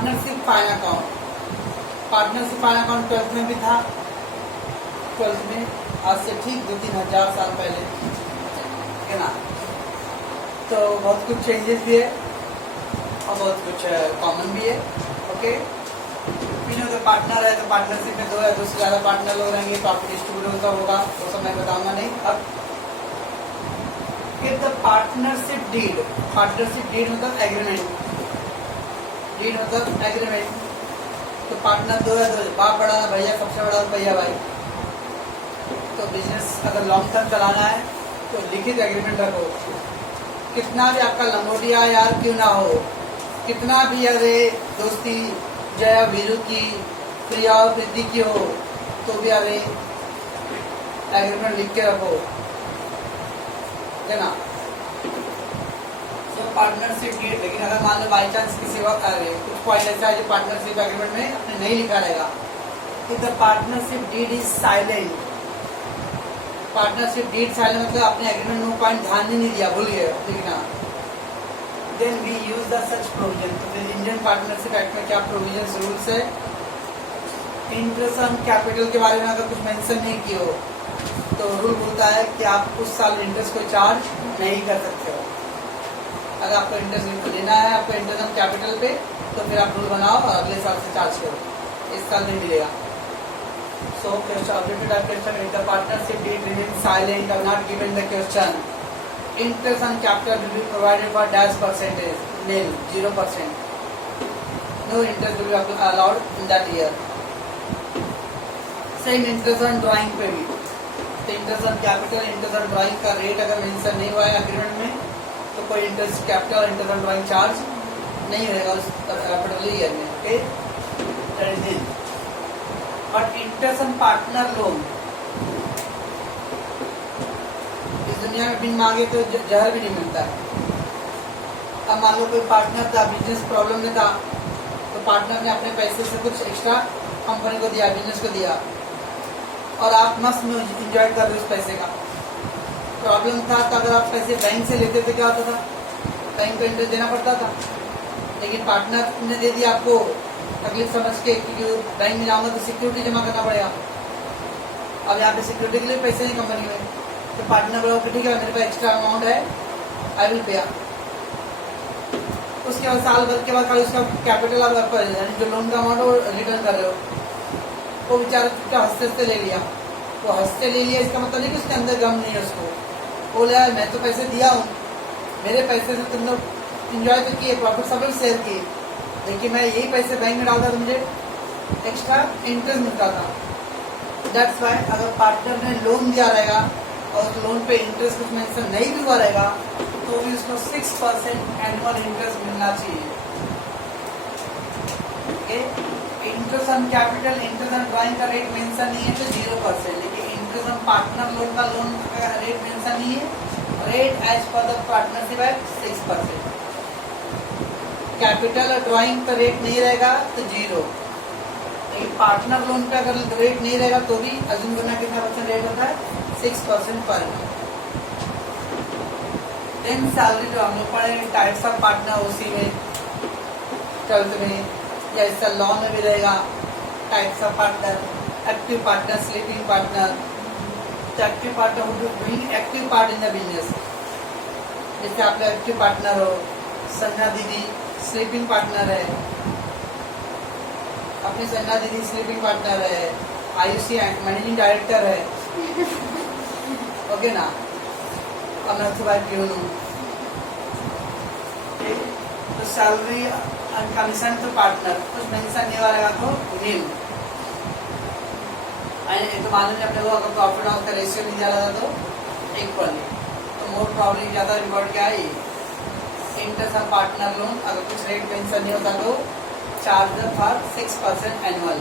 Partnership fine account, partnership fine account 12th में भी था, 12th में आज से ठीक 2-3 हजार साल पहले, ठीक है ना। तो बहुत कुछ चेंजेस भी है और बहुत कुछ कॉमन भी है। ओके, फिर अगर पार्टनर है तो पार्टनरशिप में 2 या 2 से ज़्यादा पार्टनर लोग रहेंगे, प्रॉफिट डिस्ट्रीब्यूट होता होगा, वो सब मैं बताऊंगा नहीं। अब फिर the partnership deed, partnership deed मतलब एग्रीमेंट, डीड मतलब एग्रीमेंट। तो पार्टनर 2 या 2, बाप बड़ा ना भैया, सबसे बड़ा भैया भाई। तो बिजनेस अगर लॉन्ग टर्म चलाना है तो लिखित एग्रीमेंट रखो, कितना भी आपका लंगोटिया यार क्यों ना हो, कितना भी अरे दोस्ती जया वीरू की, प्रिया और प्रीति की हो, तो भी अरे एग्रीमेंट लिख के रखो, है ना। तो पार्टनरशिप डीड, लेकिन अगर मान लो बाई चांस किसी वक्त अरे कुछ पॉइंट ऐसा है जो पार्टनरशिप एग्रीमेंट में अपने नहीं लिखा रहेगा, if the partnership deed is silent, partnership deed silent मतलब अपने एग्रीमेंट में पॉइंट ध्यान नहीं दिया, भूल गए लिखना, then we use the such provision. तो फिर इंडियन पार्टनरशिप एक्ट में क्या प्रोविजन रूल्स है, इंटरेस्ट ऑन कैपिटल के बारे में अगर कुछ मेंशन नहीं किए हो तो रूल बोलता है कि आप उस साल इंटरेस्ट को चार्ज नहीं कर सकते हो। अगर आपको इंटरेस्ट लेना है, आपको इंटरेस्ट ऑन कैपिटल पे, तो फिर आप रूल बनाओ और अगले साल से चार्ज करो, इस साल नहीं मिलेगा। So question, if the partnership deed remains silent or not given the question, interest on capital will be provided for dash percentage, nil, 0%. No interest will be allowed in that year. Same interest on drawing पे भी, तो interest on capital, interest on drawing का rate अगर mention नहीं हुआ है agreement में, तो कोई इंटरेस्ट कैपिटल और इंटरेस्ट ऑन ड्राइंग चार्ज नहीं होगा उस पर्टिकुलर ईयर में। Okay, that is it. और इंटरेस्ट ऑन पार्टनर लोन, इस दुनिया में बिन मांगे तो जहर भी नहीं मिलता है। अब मान लो कोई पार्टनर था, बिजनेस प्रॉब्लम में था, तो पार्टनर ने अपने पैसे से कुछ एक्स्ट्रा कंपनी को दिया, बिजनेस को दिया, और आप मस्त में इंजॉय कर रहे हो उस पैसे का। प्रॉब्लम था तो अगर आप पैसे बैंक से लेते थे क्या होता था, बैंक को इंटरेस्ट देना पड़ता था, लेकिन पार्टनर ने दे दिया आपको तकलीफ समझ के, क्योंकि बैंक में जाऊंगा तो सिक्योरिटी जमा करना पड़ेगा। अब यहाँ पे सिक्योरिटी के लिए पैसे नहीं कंपनी में, तो पार्टनर बोला ठीक है मेरे पास एक्स्ट्रा अमाउंट है, आई विल पे। उसके बाद साल भर के बाद खाली उसका कैपिटल आप जो लोन का अमाउंट वो रिटर्न कर रहे हो, वो बेचारा चुपका हंसते हंसते ले लिया। वो हंसते ले लिया इसका मतलब नहीं कि उसके अंदर गम नहीं है उसको, बोले यार मैं तो पैसे दिया हूँ, मेरे पैसे से तुम लोग इंजॉय तो किए, प्रॉफिट सब लोग शेयर किए, लेकिन मैं यही पैसे बैंक में डालता तो मुझे एक्स्ट्रा इंटरेस्ट मिलता था। दैट्स वाई अगर पार्टनर ने लोन दिया रहेगा और उस लोन पे इंटरेस्ट कुछ मेंशन नहीं भी हुआ रहेगा, तो भी उसको 6% एनुअल इंटरेस्ट मिलना चाहिए। Interest on capital, interest on drawing का रेट मेंशन नहीं है तो 0%, लेकिन इंटरेस्ट ऑन पार्टनर लोन का लोन का रेट मेंशन नहीं है, rate as per the partnership है 6%। कैपिटल और ड्राइंग का रेट नहीं रहेगा तो 0, लेकिन पार्टनर लोन पे अगर रेट नहीं रहेगा तो भी अज्यूम करना कितना % रेट होता है, 6% पर। देन सैलरी जो हम लोग पढ़ेंगे टाइप्स ऑफ पार्टनर उसी में 12th में, या इसका लॉ में भी रहेगा types of partner, active partner, sleeping partner. Active partner who doing active part in the business, जैसे आप एक्टिव पार्टनर हो, संजना दीदी स्लीपिंग पार्टनर है, अपनी संजना दीदी स्लीपिंग पार्टनर है, आयुषी मैनेजिंग डायरेक्टर है, ओके ना। अब मैं सुबह क्यों हूँ, तो सैलरी कमीशन टू पार्टनर कुछ मेंशन नहीं हो रहा तो नील। तो मालूम है अपने को अगर प्रॉफिट लॉस का रेशियो नहीं डाला था तो इक्वली, तो मोर प्रॉब्लम ज्यादा रिकॉर्ड क्या है, इंटरेस्ट ऑन पार्टनर लोन अगर कुछ रेट मेंशन नहीं होता तो चार्ज फॉर 6% एनुअल।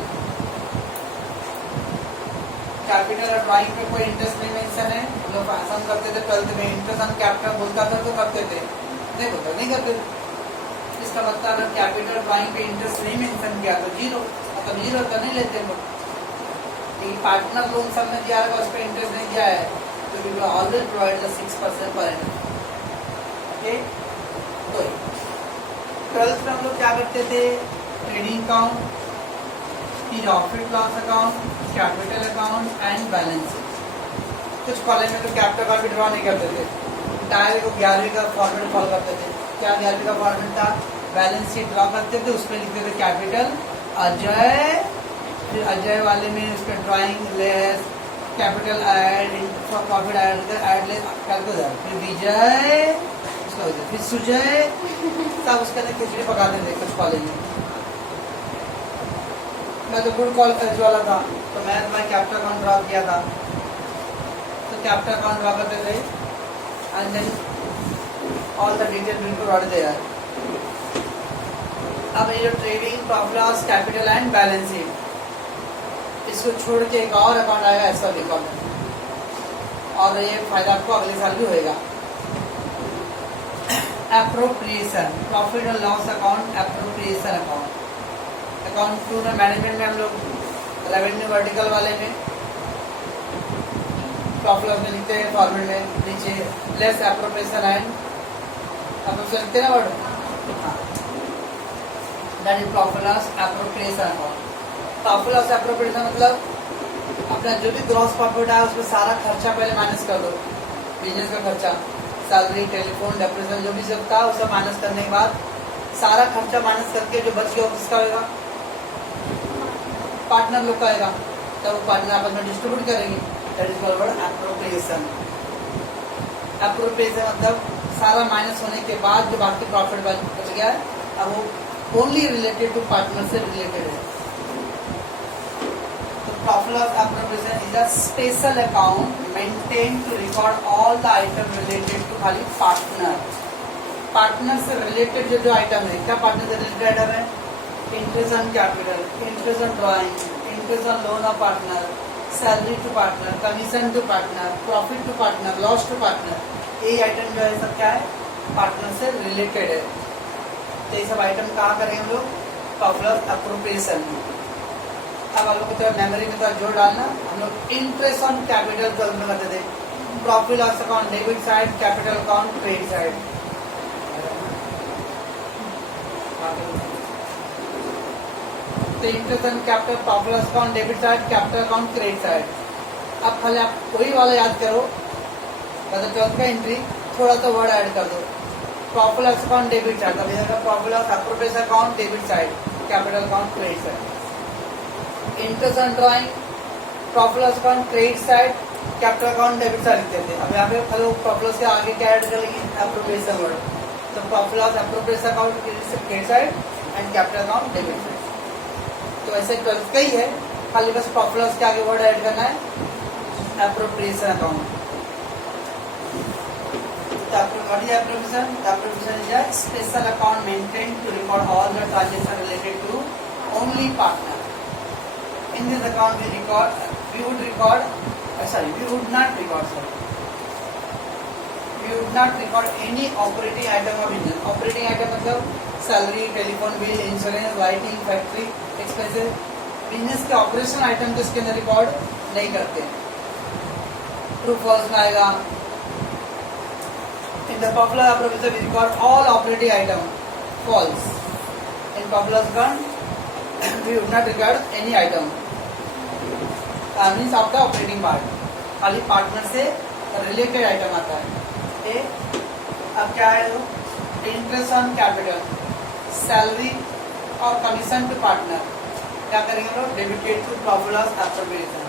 कैपिटल और ड्राइंग पे कोई इंटरेस्ट नहीं मेंशन है, लोग आसान करते थे 12th में, इंटरेस्ट ऑन कैपिटल बोलता था तो करते थे, नहीं बोलता नहीं करते। इसका मतलब अगर कैपिटल ड्राइंग पे इंटरेस्ट नहीं मेंशन किया तो 0, मतलब 0 तो नहीं लेते लोग। लेकिन पार्टनर लोन सब में दिया है, उस पर इंटरेस्ट नहीं दिया है, तो we will always provide the 6% per annum. Okay, तो 12th में हम लोग क्या करते थे, trading account, profit loss account, capital account and balance. कुछ कॉलेज में तो कैपिटल अकाउंट भी ड्रॉ नहीं करते थे, डायरेक्ट को 11वीं का फॉर्मेट फॉलो करते थे। क्या 11वीं का फॉर्मेट था? बैलेंस शीट ड्रॉ करते थे, उसमें लिखते थे कैपिटल अजय, फिर अजय वाले में उसका drawing less, capital add, profit add less calculator, फिर विजय, फिर सुजय, सब उसके अंदर खिचड़ी पकाते थे कुछ कॉलेज में। मैं तो गुड कॉलेज वाला था, तो मैं कैपिटल अकाउंट ड्रॉ किया था, तो कैपिटल अकाउंट ड्रॉ करते थे and then all the detail बिल्कुल ऑर्डर दे यार। अब ये जो trading, profit loss, capital and balance sheet, इसको छोड़ के एक और अकाउंट आएगा ऐसा अकाउंट, और ये फायदा आपको अगले साल भी होएगा। एप्रोप्रिएशन, प्रॉफिट और loss account, appropriation account. Account 2 में मैनेजमेंट में हम लोग रेवेन्यू वर्टिकल वाले में प्रॉफिट लॉस में लिखते हैं, फॉर्मेट में नीचे लेस एप्रोप्रिएशन एंड एप्रोप्रिएशन लिखते हैं ना word, that is profit loss appropriation account. Profit loss appropriation मतलब अपना जो भी ग्रॉस प्रॉफिट है उसमें सारा खर्चा पहले माइनस कर दो, बिजनेस का खर्चा, सैलरी, टेलीफोन, डेप्रेशन, जो भी सब था उसका माइनस करने के बाद सारा खर्चा माइनस करके जो बच गया वो किसका होगा? पार्टनर लोग का आएगा, तब वो पार्टनर आपस में डिस्ट्रीब्यूट करेंगे, that is called appropriation. Appropriation मतलब सारा माइनस होने के बाद जो बाकी प्रॉफिट बच गया है, अब वो ओनली रिलेटेड टू पार्टनर से रिलेटेड है। Profit loss appropriation is a special account maintained to record all the item related to खाली पार्टनर। पार्टनर से रिलेटेड जो आइटम है, क्या पार्टनर से रिलेटेड आइटम है? Interest on capital, interest on drawing, interest on loan of partner, salary to partner, commission to partner, profit to partner, loss to partner. ये item जो है सब क्या है? पार्टनर से रिलेटेड है। तो ये सब आइटम कहाँ करेंगे हम लोग? Profit loss appropriation. अब आप लोग को मेमोरी में तो जोड़ डालना, हम लोग इंटरेस्ट ऑन कैपिटल को करते थे। Profit loss account debit side, capital account credit side. तो interest on capital, profit loss account debit side, capital account credit side. अब खाली आप वही वाला याद करो, मतलब 12th का एंट्री, थोड़ा सा वर्ड ऐड कर दो। Profit loss account debit side, अभी profit loss appropriation account debit side, capital account credit side. Interest on drawing, profit loss account credit side, capital account debit side लिखते थे। अब यहाँ पे खाली प्रॉफिट लॉस के आगे क्या ऐड करेंगे? Appropriation word. तो profit loss appropriation account credit side and capital account debit side. तो ऐसे 12th का ही है, खाली बस प्रॉफिट लॉस के आगे वर्ड ऐड करना है, appropriation account. What is appropriation? The appropriation is a special account maintained to record all the transactions related to only partner. In this account we would not record any operating item of business. Operating item मतलब salary, telephone bill, insurance, lighting, factory expenses, business के operation item तो इसके अंदर record नहीं करते। True false में आएगा। In the profit loss appropriation we record all operating item. False. In profit loss account we would not record any item. Means आपका operating part, खाली पार्टनर से रिलेटेड आइटम आता है। अब क्या है? इंटरेस्ट ऑन कैपिटल, सैलरी और commission to partner क्या करेंगे लोग? Debited to profit loss appropriation.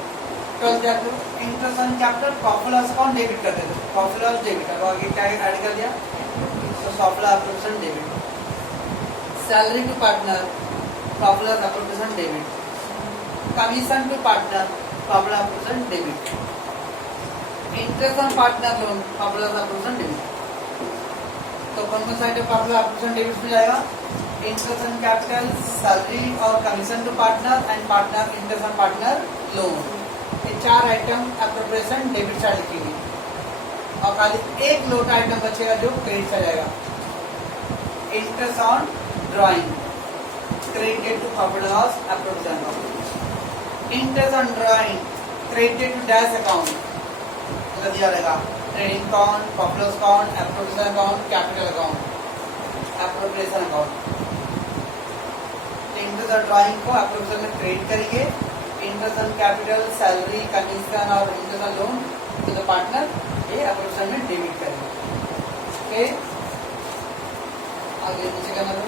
Interest on capital, profit loss account debit करते थे, प्रॉफिट लॉस डेबिट। अब आगे क्या ऐड कर दिया? तो profit loss appropriation debit. Salary to partner, profit loss appropriation debit. Commission to partner, profit loss appropriation debit. Interest on partner loan, profit loss appropriation debit. तो कौन कौन सा item profit loss appropriation debit में जाएगा? Interest on capital, salary और commission to partner and partner interest on partner loan. ये 4 item appropriation debit side लिखेंगे और खाली एक लोटा आइटम बचेगा जो क्रेडिट साइड जाएगा। Interest on drawing, credited to profit loss appropriation account. Interest on drawing credited to dash account, मतलब दिया रहेगा trading account, profit loss account, appropriation account, capital account, appropriation account. Into the drawing को approximate में create करिए, interest on capital, salary, commission और interest on loan to the partner, ये approximate में debit करिए। ओके, आगे नीचे करना दो।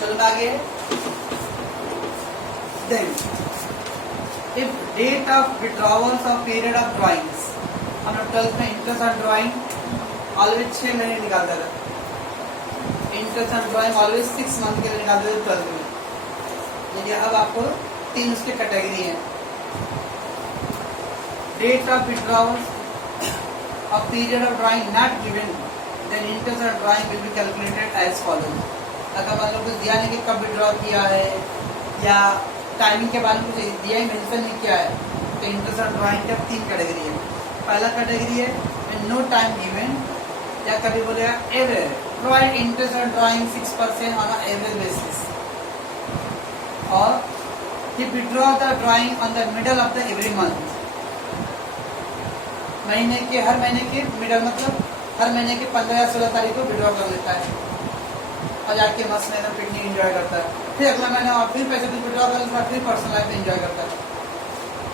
चलो आगे। Then, if date of withdrawals of period of drawings, हम लोग 12th में इंटरेस्ट ऑन ड्राइंग ऑलवेज 6 महीने निकालते थे, interest on drawing always 6 month के लिए निकालते थे 12th में। यानी अब आपको 3 उसके कैटेगरी हैं। Date of withdrawals of period of drawing not given, then interest on drawing will be calculated as following. अगर मान लो कुछ दिया नहीं कि कब विड्रॉ किया है या टाइमिंग के बारे में कुछ दिया ही मेंशन नहीं किया है, तो इंटरेस्ट ऑन ड्राइंग का 3 कैटेगरी है। पहला कैटेगरी है नो टाइम गिवन, या कभी बोलेगा average, provide interest on drawing 6% on average basis, और he withdraw the drawing on the middle of the every month, महीने के हर महीने के मिडल, मतलब हर महीने के 15 या 16 तारीख को विड्रॉ कर लेता है और जाके मस्त में एकदम पिकनिक एंजॉय करता है। फिर अगला महीना और फिर पैसे कुछ विड्रॉ कर लेता है, फिर पर्सनल लाइफ में एंजॉय करता है।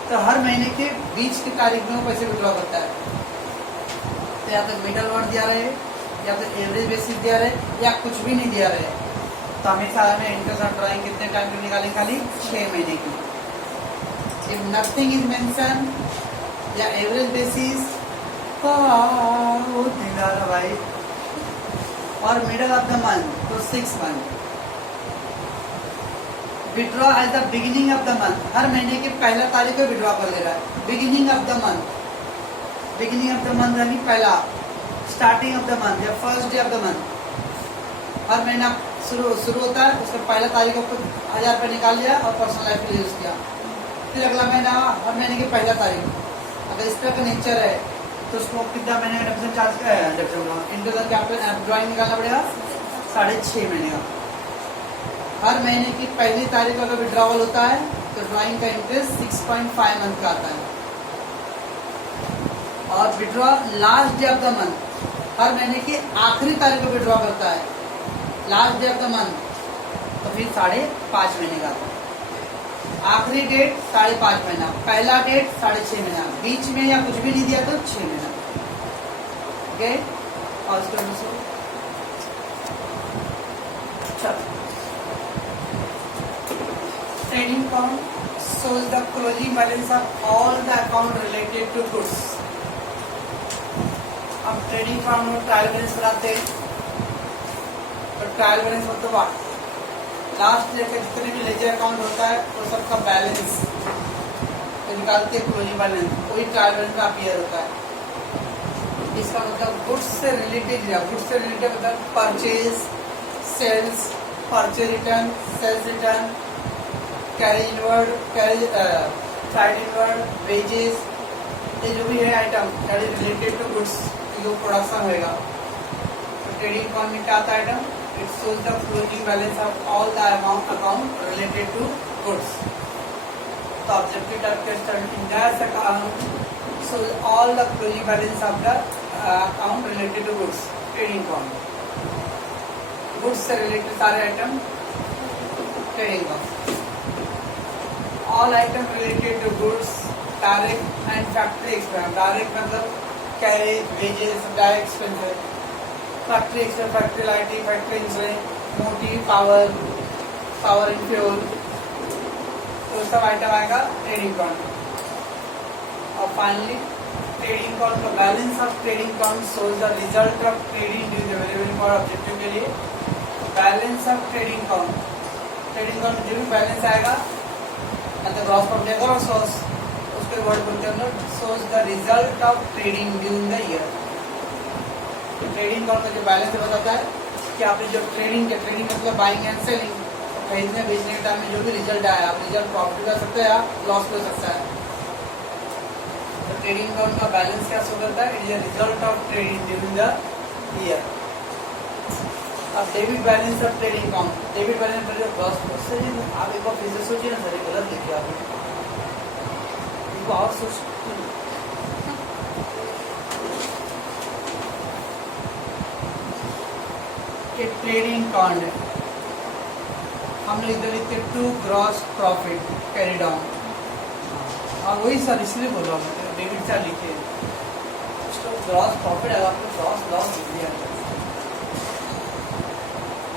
तो हर महीने के बीच की तारीख में वो पैसे विड्रॉ करता है। तो या तो मिडल वर्ड दिया रहे, या तो एवरेज बेसिस दिया रहे, या कुछ भी नहीं दिया रहे, तो हमेशा हमें इंटरेस्ट ऑन ड्राइंग कितने टाइम में निकालेंगे? खाली 6 महीने की। इफ नथिंग इज मेंशन या एवरेज बेसिस, बहुत नहीं रहा भाई, और मिडल ऑफ द मंथ तो 6 month. Withdraw at the beginning of the month, हर महीने के पहला तारीख को विड्रॉ कर ले रहा है। Beginning of the month, beginning of the month यानी पहला, स्टार्टिंग ऑफ द मंथ या first day of the month. हर महीना शुरू होता है, उसका पहला तारीख को 1000 रुपये निकाल लिया और पर्सनल लाइफ के लिए यूज किया। फिर अगला महीना हर महीने की पहला तारीख, अगर इस तरह का नेचर है तो उसको कितना महीने का डेप्यूटेशन चार्ज का है? इंटरेस्ट कैपिटल ड्राइंग निकालना पड़ेगा 6.5 महीने का। हर महीने की पहली तारीख को अगर विड्रॉवल होता है तो ड्राइंग का इंटरेस्ट 6.5 मंथ का आता है। और withdraw last day of the month, हर महीने की आखिरी तारीख को विड्रॉ करता है, last day of the month, तो फिर 5.5 महीने का आता है। आखिरी डेट 5.5 महीना, पहला डेट 6.5 महीना, बीच में या कुछ भी नहीं दिया तो 6 महीना। ओके, और इसको trading account shows the closing balance of all the account related to goods। अब ट्रेडिंग अकाउंट में ट्रायल बैलेंस बनाते हैं, तो ट्रायल बैलेंस मतलब what? लास्ट ईयर का जितने भी लेजर अकाउंट होता है वो सबका बैलेंस तो निकालते हैं, क्लोजिंग बैलेंस, वही ट्रायल बैलेंस में अपीयर होता है। इसका मतलब गुड्स से रिलेटेड, या गुड्स से रिलेटेड मतलब purchase, sales, purchase return, sales return, carriage inward, carriage side inward, wages, ये जो भी है item that is related to goods, जो प्रोडक्शन होएगा। तो ट्रेडिंग अकाउंट में क्या आता है item? It shows the closing balance of all the account related to goods। The objective of question in that account shows all the closing balance of the account related to goods। Trading account, goods से related सारे item trading account। All item related to goods, direct and factory expense। Direct मतलब carriage, wages, direct expenses। Factory expense, factory lighting, factory insurance, motive, power and fuel, तो सब item आएगा trading account. और finally trading account का balance of trading account shows the result of trading dues available for objective के लिए। Balance of trading account, trading account जो भी balance आएगा मतलब ग्रॉस प्रॉफिट और सोर्स, उसके वर्ड बोलते हैं हम लोग, shows the result of trading during the year. Trading account का जो बैलेंस बताता है कि आपने जो ट्रेडिंग मतलब बाइंग एंड सेलिंग, खरीदने बेचने के टाइम में जो भी रिजल्ट आया, आप रिजल्ट प्रॉफिट कर सकते हैं या लॉस कर सकता है। तो ट्रेडिंग अकाउंट का बैलेंस क्या शो करता है? It is a result of trading during the year. अब debit balance of trading account, debit balance पर जो ग्रॉस प्रॉफिट, आप एक बार फिर से सोचिए ना सर, ये गलत लिखिए आपने, इनको और सोच ये ट्रेडिंग अकाउंट है, हम लोग इधर लिखते to gross profit carry down. हाँ वही सर, इसलिए बोल रहा हूँ मैं, डेबिट साइड लिखे इसको ग्रॉस प्रॉफिट है, आपको ग्रॉस लॉस लिख दिया।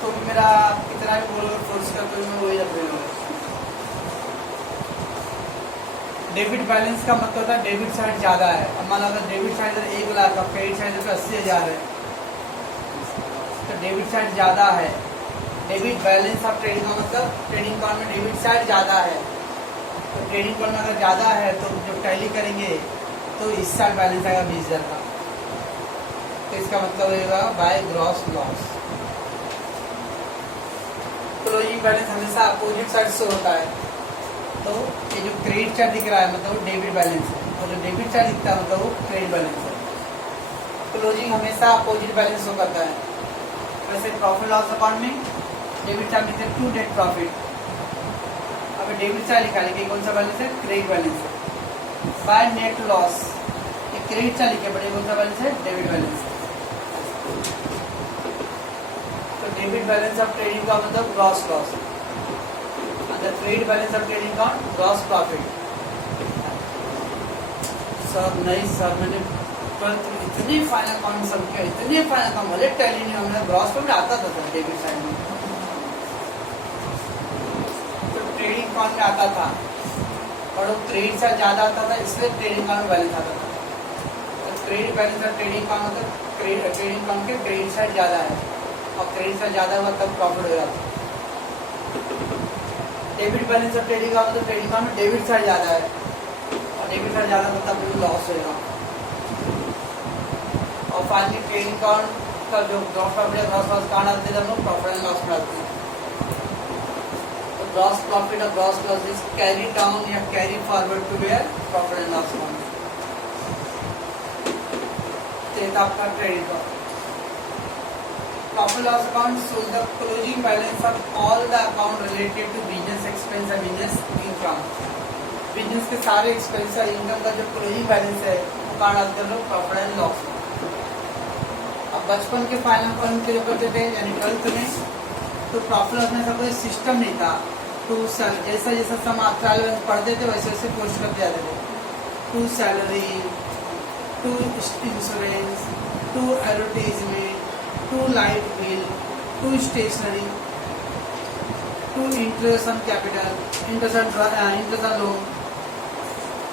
तो मेरा कितना भी बोलो फोर्स का, तो मैं वही रख रहा हूँ। डेबिट बैलेंस का मतलब होता है डेबिट साइड ज़्यादा है। अब मान लो अगर डेबिट साइड 1 लाख का, क्रेडिट साइड 80,000 है, तो डेबिट साइड ज़्यादा है। डेबिट बैलेंस ऑफ ट्रेडिंग का मतलब ट्रेडिंग अकाउंट में डेबिट साइड ज़्यादा है। तो ट्रेडिंग अकाउंट में अगर ज़्यादा है तो जब टैली करेंगे तो इस साइड बैलेंस आएगा 20,000 का। तो इसका मतलब होगा by gross loss. Closing balance हमेशा अपोजिट साइड से होता है। तो ये जो क्रेडिट साइड दिख रहा है मतलब वो डेबिट बैलेंस है, और जो डेबिट साइड दिखता है मतलब वो क्रेडिट बैलेंस है। क्लोजिंग हमेशा अपोजिट बैलेंस शो करता है। वैसे प्रॉफिट लॉस अकाउंट में डेबिट साइड लिखते हैं टू नेट प्रॉफिट। अब डेबिट साइड लिखा है कौन सा बैलेंस है, क्रेडिट बैलेंस है। बाय नेट लॉस ये क्रेडिट साइड लिखे बड़े कौन सा बैलेंस है, डेबिट बैलेंस है। तो डेबिट बैलेंस ऑफ ट्रेडिंग का मतलब gross loss, credit balance of trading account gross profit. Sir नहीं सर, मैंने इतने फाइनल अकाउंट सब किया, इतने फाइनल अकाउंट भले टैली नहीं, हमने ग्रॉस प्रॉफिट आता था सर डेबिट साइड में, तो ट्रेडिंग अकाउंट में आता था, और वो क्रेडिट साइड ज़्यादा आता था इसलिए ट्रेडिंग अकाउंट में बैलेंस आता था। तो क्रेडिट बैलेंस और ट्रेडिंग अकाउंट मतलब ट्रेडिंग अकाउंट के क्रेडिट साइड ज़्यादा है, और क्रेडिट साइड ज़्यादा हुआ तब प्रॉफिट हो जाता है। Debit balance of trading account मतलब ट्रेडिंग अकाउंट में डेबिट साइड ज़्यादा है, और डेबिट साइड ज़्यादा मतलब तब लॉस होगा। और फाइनली ट्रेडिंग अकाउंट का जो ग्रॉस प्रॉफिट है, ग्रॉस लॉस कहाँ डालते हैं हम लोग, प्रॉफिट एंड लॉस में डालते हैं। तो ग्रॉस प्रॉफिट और gross loss is carry down या carry forward to where profit and loss account. तो आपका trading account profit loss account shows the closing balance of all the account related to business expense and business income। Business के सारे expense और income का जो closing balance है वो कहाँ डालते हैं लोग, प्रॉफिट एंड लॉस। अब बचपन के फाइनल अकाउंट के जो करते थे यानी 12th में, तो प्रॉफिट लॉस में ऐसा कोई सिस्टम नहीं था। टू जैसा जैसा सम आप पढ़ते थे वैसे वैसे कोर्स करते जाते थे। To salary, to insurance, to advertisement, to light bill, to stationery, to interest on capital, interest on loan.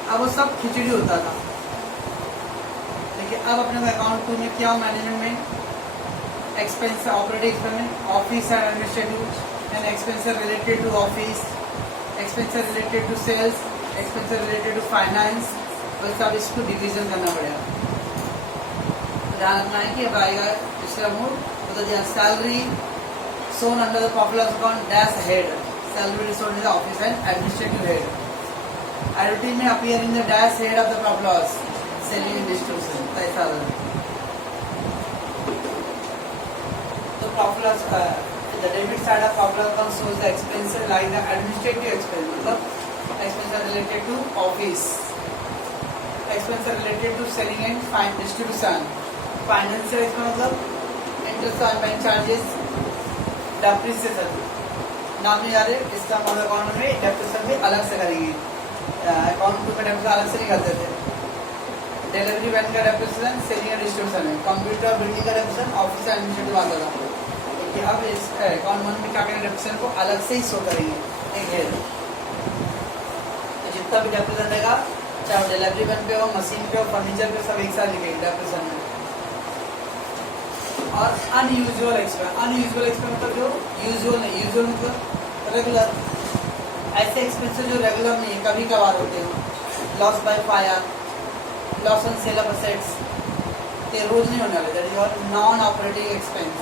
अब वो सब खिचड़ी होता था। देखिए अब अपने अकाउंट 2 में क्या हो, मैनेजमेंट में expense operating expense, office and administrative and expense related to office, expense related to sales, expense related to finance. बस अब इसको डिवीजन करना पड़ेगा। ध्यान रखना है कि अब आएगा दूसरा मोड, मतलब salary shown under the profit loss account dash head, salary is shown in the office and administrative head. Advertising may appear in the dash head of the profit loss, selling and distribution. ऐसा तो profit loss, the debit side of profit loss account shows the expenses like the administrative expense, मतलब expenses related to office, expenses related to selling and distribution, financial expense मतलब interest on bank charges, depreciation नाम नहीं आ रहे, इसका हमारे account में depreciation भी अलग से करेंगे। अकाउंट में डेप्रिसिएशन अलग से नहीं करते थे। डिलीवरी वैन का डेप्रिसिएशन, सेलिंग एंड डिस्ट्रीब्यूशन है, कंप्यूटर बिल्डिंग का डेप्रिसिएशन, ऑफिस एडमिनिस्ट्रेटिव आता था। क्योंकि अब इस अकाउंट में क्या करेंगे, डेप्रिसिएशन को अलग से ही शो करेंगे। तो जितना भी डेप्रिसिएशन रहेगा, चाहे डिलीवरी वैन पे हो, मशीन पे हो, फर्नीचर पे, सब एक साथ लिखेंगे डेप्रिसिएशन में। और अनयूजुअल एक्सपेंस, अनयूजुअल एक्सपेंस मतलब जो यूजुअल नहीं, यूजुअल मतलब रेगुलर, ऐसे एक्सपेंसेस जो रेगुलर नहीं है, कभी कभार होते हैं। Loss by fire, loss on sale of assets, ये रोज नहीं होने वाले। दैट इज और non operating expense,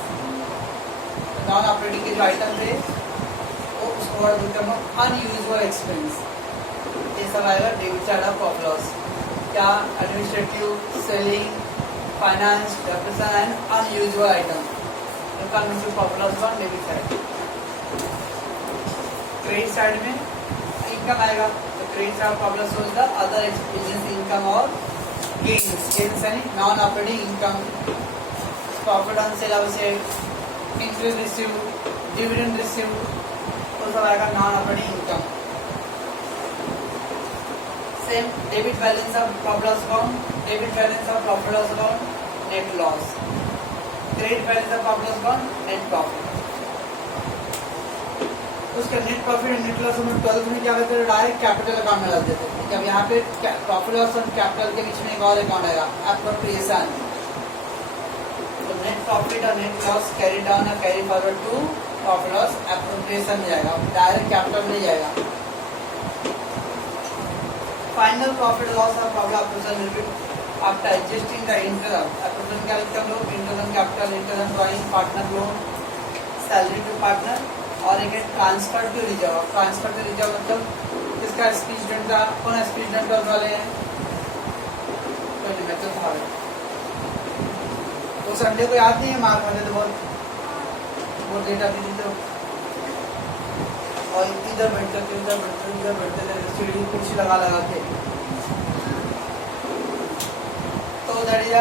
non operating के जो आइटम थे वो उसको और बोलते हैं अनयूजुअल एक्सपेंस। ये सब आएगा debit side of profit loss. क्या administrative, selling, finance, depreciation and unusual item, इनका mutual profit loss account debit side. Credit side में इनकम आएगा, तो क्रेडिट साइड प्रॉफिट लॉस होगा अदर बिजनेस इनकम और गेन्स, गेन्स यानी non operating income, profit on sale of assets, interest receive, dividend receive, तो सब आएगा non operating income. Same debit balance of profit loss account, debit balance of profit loss account, net loss, credit balance of profit loss account, net profit. उसका net profit and net loss हम 12th में क्या करते हैं, direct capital account में डाल देते हैं। जब यहाँ पे प्रॉफिट लॉस और कैपिटल के बीच में एक और अकाउंट आएगा एप्रोप्रिएशन, तो नेट प्रॉफिट और नेट लॉस कैरी डाउन और carry forward to profit loss appropriation में जाएगा, डायरेक्ट कैपिटल में जाएगा। फाइनल प्रॉफिट लॉस और profit operation repeat after adjusting the interim. Operation क्या लिखते हैं हम लोग, interim capital, interim drawing, partner loan, salary to partner, और एक transfer to reserve. Transfer to reserve मतलब इसका स्पीच डेट था, कौन स्पीच डेट वाले हैं, तो था वो संडे को याद नहीं है, मार खाते थे बहुत लेट आती थी तो, और इधर बैठते थे उधर बैठते थे सीढ़ी कुर्सी लगा के। तो दैट इज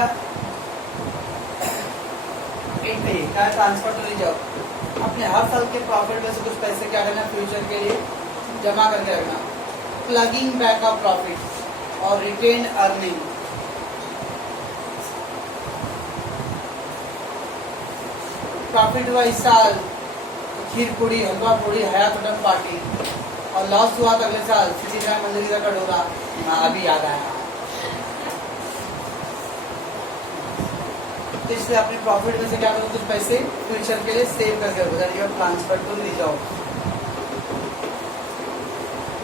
क्या ट्रांसफर टू रिजर्व। अपने हर साल के प्रॉफिट में से कुछ पैसे क्या करना, फ्यूचर के लिए जमा करके रखना। प्लगिंग बैक ऑफ प्रॉफिट और रिटेन अर्निंग। प्रॉफिट हुआ इस साल खीर पूड़ी, हलवा पूड़ी, हयात होटल पार्टी, और लॉस हुआ अगले साल सिटी ग्राम मंदिर का कटोरा। अभी याद आया। तो इसलिए अपने प्रॉफिट में से क्या करो, कुछ पैसे फ्यूचर के लिए सेव करके रखो, ट्रांसफर टू रिजर्व।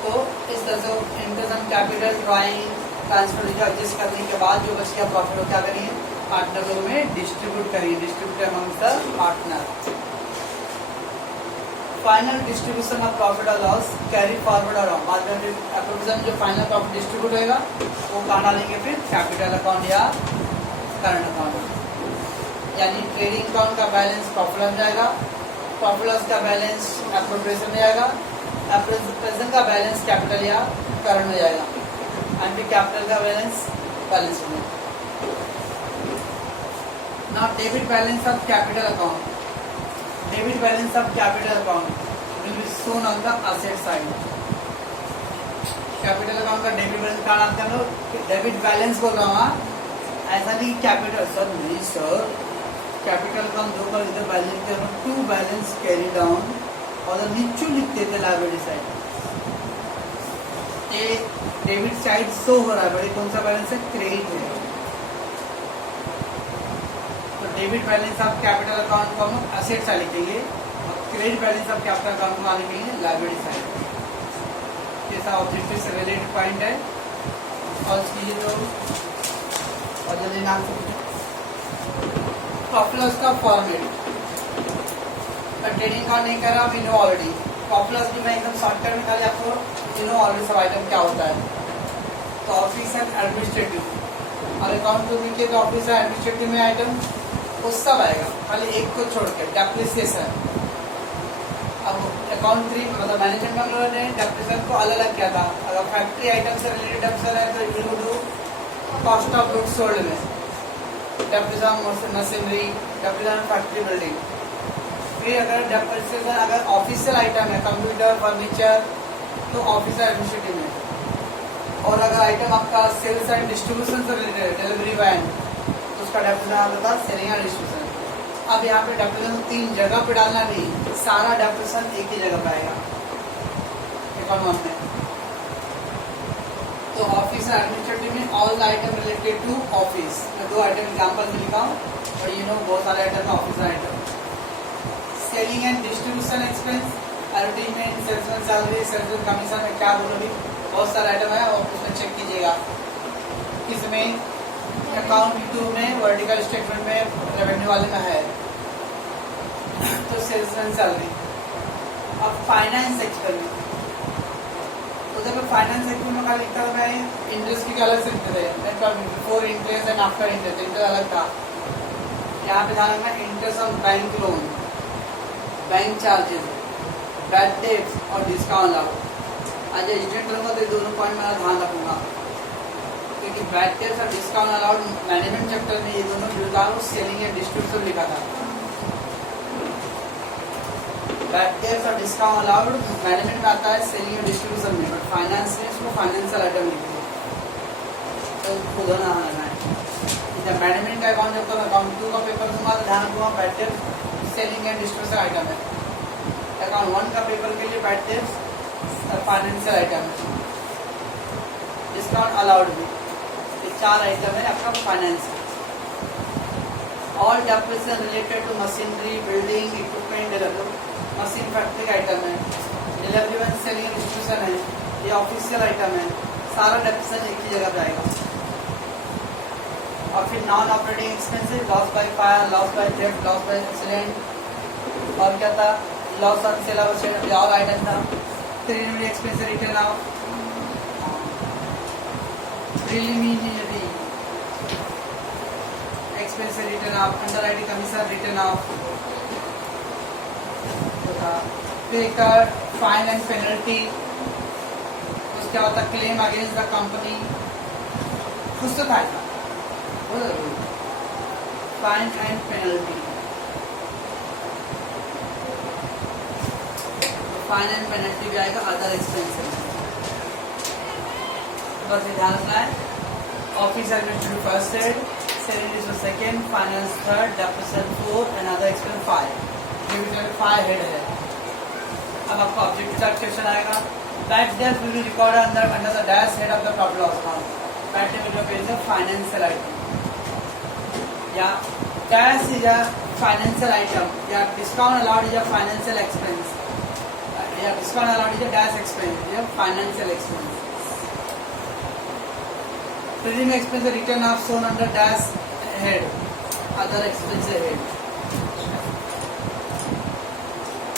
तो इस तरह से interest capital drawing transfer reserve adjust करने के बाद जो बच गया प्रॉफिट को क्या करिए, पार्टनरों में डिस्ट्रीब्यूट करिए, distribute among the partner. Final distribution of profit और लॉस कैरी फॉरवर्ड और बाद में एप्रोप्रिएशन जो फाइनल प्रॉफिट डिस्ट्रीब्यूट होगा वो कहाँ डालेंगे, फिर कैपिटल अकाउंट या करंट अकाउंट। यानी ट्रेडिंग अकाउंट का बैलेंस प्रॉफिट लॉस जाएगा, प्रॉफिट लॉस का बैलेंस एप्रोप्रिएशन में जाएगा, एप्रोप्रिएशन का बैलेंस कैपिटल या करंट में जाएगा, एंड फिर कैपिटल का बैलेंस में। Now debit balance of capital account. Debit balance of capital account will be shown on the asset side. Capital account का डेबिट बैलेंस कहाँ डालते हैं हम लोग, डेबिट बैलेंस बोल रहा हूँ, ऐसा नहीं कैपिटल सर, नहीं सर, कैपिटल अकाउंट दो बार इधर बैलेंस लिखते हैं, टू बैलेंस कैरी डाउन, और नीचे लिखते थे लायबिलिटी साइड। ये डेबिट साइड शो हो रहा है, बड़ी कौन सा बैलेंस है, क्रेडिट है। तो debit balance of capital account को हम असेट साइड लिखेंगे, और credit balance of capital account को लिखेंगे लायबिलिटी साइड। जैसा ऑब्जेक्टिव से रिलेटेड पॉइंट है, और इसकी जो और जल्दी नाम प्रॉफिट लॉस का फॉर्मेट। मैं ट्रेडिंग का नहीं कर रहा, we know already. Profit loss भी मैं एकदम शॉर्टकट में खाली आपको यू नो ऑलरेडी सब आइटम क्या होता है। तो ऑफिस एंड एडमिनिस्ट्रेटिव और अकाउंट को देखिए तो ऑफिस एंड एडमिनिस्ट्रेटिव में आइटम वो सब आएगा, खाली एक को छोड़ के डेप्रिसिएशन। अब अकाउंट 3 मतलब मैनेजमेंट में हम लोगों ने डेप्रिसिएशन को अलग अलग किया था। अगर फैक्ट्री आइटम से रिलेटेड डेप्रिसिएशन है तो you do cost of goods sold में depreciation machinery, depreciation factory building. फिर अगर डेप्रिसिएशन अगर ऑफिशियल आइटम है कंप्यूटर फर्नीचर तो ऑफिस एडमिनिस्ट्रेटिव में। और अगर आइटम आपका सेल्स एंड डिस्ट्रीब्यूशन से रिलेटेड है डिलीवरी वैन तो उसका डेप्रिसिएशन आता है सेलिंग एंड डिस्ट्रीब्यूशन। अब यहाँ पे डेप्रिसिएशन 3 जगह पे डालना नहीं, सारा डेप्रिसिएशन एक ही जगह पे आएगा अकाउंट में। तो ऑफिस एडमिनिस्ट्रेटिव में all item related to office. मैं 2 आइटम एग्जाम्पल में लिखा हूँ और यू नो बहुत सारे आइटम है office item. Selling and distribution expense, advertisement, salesman salary, salesman commission में क्या बोलो भी बहुत सारे आइटम है और उसमें चेक कीजिएगा। इसमें अकाउंट 2 में वर्टिकल स्टेटमेंट में रेवेन्यू वाले में है तो सेल्समैन सैलरी। अब फाइनेंस एक्सपेंस तो जब फाइनेंस एक्सपेंस में क्या लिखता था मैं, इंटरेस्ट की अलग से लिखते थे, before interest and after interest, interest अलग था। यहाँ पे ध्यान रखना interest on bank loan, bank charges, bad debts और डिस्काउंट लाओ। आज एजेंट करूँगा तो दोनों पॉइंट मेरा ध्यान रखूंगा क्योंकि बैड डेट्स और डिस्काउंट अलाउड मैनेजमेंट चैप्टर में ये दोनों जो था वो सेलिंग एंड डिस्ट्रीब्यूशन लिखा था। बैड डेट्स और डिस्काउंट अलाउड मैनेजमेंट में आता है, सेलिंग और डिस्ट्रीब्यूशन में, बट फाइनेंस में इसको फाइनेंशियल आइटम लिखते हैं, तो खुद ना आना है। जब मैनेजमेंट का अकाउंट जब तक अकाउंट 2 का पेपर दूंगा तो ध्यान दूंगा bad debts selling and distribution item है। अकाउंट 1 का पेपर के लिए बैड डेट्स फाइनेंशियल आइटम है, डिस्काउंट अलाउड भी, ये 4 आइटम है आपका finance. All depreciation related to machinery, building, equipment, development, machine factory का आइटम है, डिलीवरी एंड सेलिंग डिस्ट्रीब्यूशन है, ये ऑफिशियल आइटम है, सारा डेप्रिसिएशन एक ही जगह पे आएगा। और फिर non operating expenses, loss by fire, loss by theft, loss by accident, और क्या था, loss on sale of share, और आइटम था। Preliminary expenses return of preliminary expense return of, underwriting commission return of, फिर फाइन एंड पेनल्टी, उसके बाद claim against the company, कुछ तो था fine and penalty, fine and penalty भी आएगा अदर एक्सपेंसेस। बस ये ध्यान रखना है, office administrative first aid, selling second, finance third, depreciation 4 and other expense 5, division 5 head है। अब आपका ऑब्जेक्टिव का क्वेश्चन आएगा, bad debts will be recorded under the dash head of the profit loss account. Bad debt will be financial item, या dash is a financial item, या discount allowed is a financial expense, या discount allowed is a dash expense, या financial expense. Preliminary expense return of shown under dash head, other expense head.